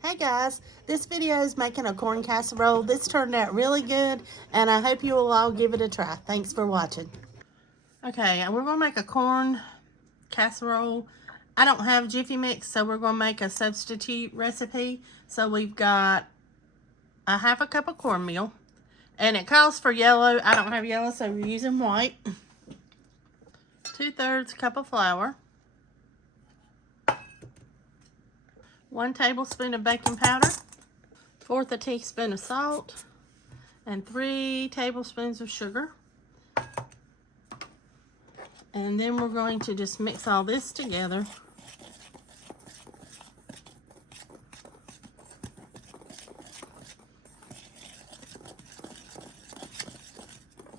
Hey guys, this video is making a corn casserole. This turned out really good and I hope you will all give it a try. Thanks for watching. Okay, and we're going to make a corn casserole. I don't have Jiffy Mix, so we're going to make a substitute recipe. So we've got a half a cup of cornmeal, and it calls for yellow. I don't have yellow, so we're using white. 2/3 cup of flour, 1 tablespoon of baking powder, 1/4 teaspoon of salt, and 3 tablespoons of sugar. And then we're going to just mix all this together.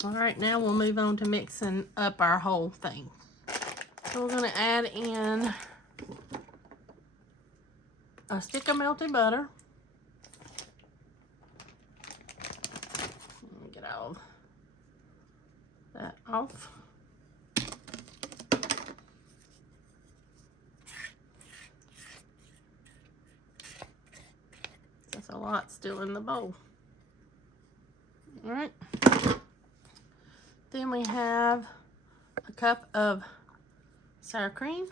All right, now we'll move on to mixing up our whole thing. So we're going to add in a stick of melted butter. Let me get all that off. That's a lot still in the bowl. All right. Then we have a cup of sour cream.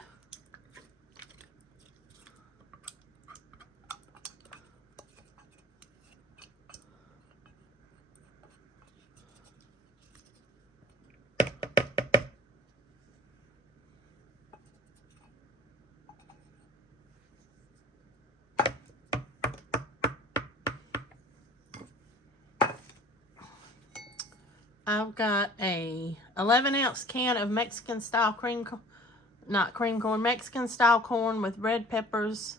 I've got a 11-ounce can of Mexican style Mexican style corn with red peppers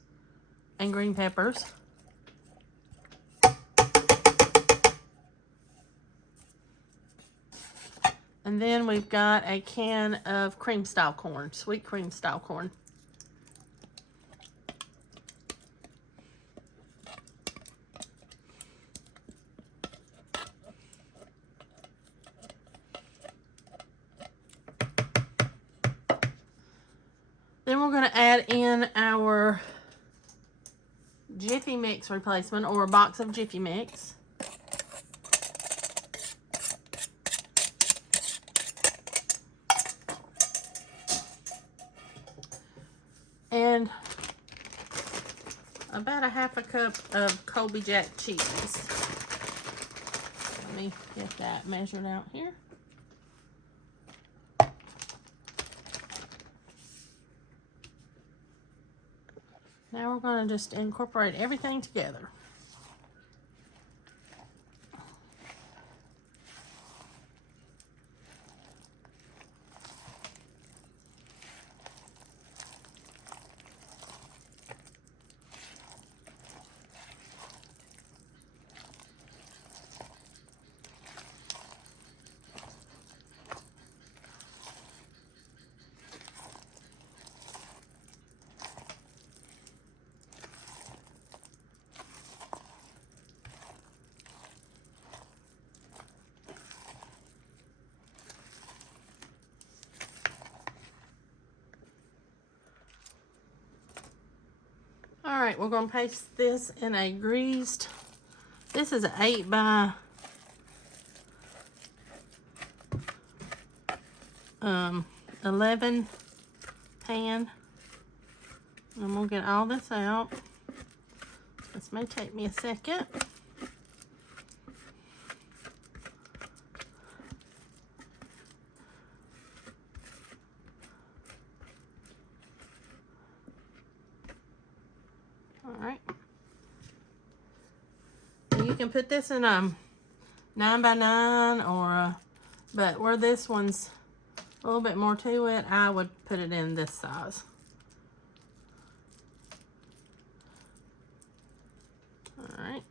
and green peppers. And then we've got a can of cream style corn, sweet cream style corn. Then we're going to add in our Jiffy Mix replacement, or a box of Jiffy Mix. And about a half a cup of Colby Jack cheese. Let me get that measured out here. Now we're going to just incorporate everything together. All right, we're going to paste this in a greased, this is an 8 by 11 pan. And we'll get all this out. This may take me a second. Alright. You can put this in a 9 by 9 or but where this one's a little bit more to it, I would put it in this size. Alright.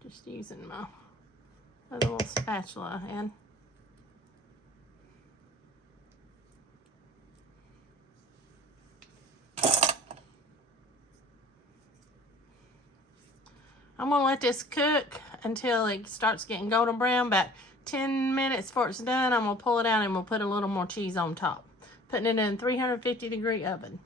Just using my other little spatula I had. I'm going to let this cook until it starts getting golden brown. About 10 minutes before it's done, I'm going to pull it out and we'll put a little more cheese on top. Putting it in a 350-degree oven.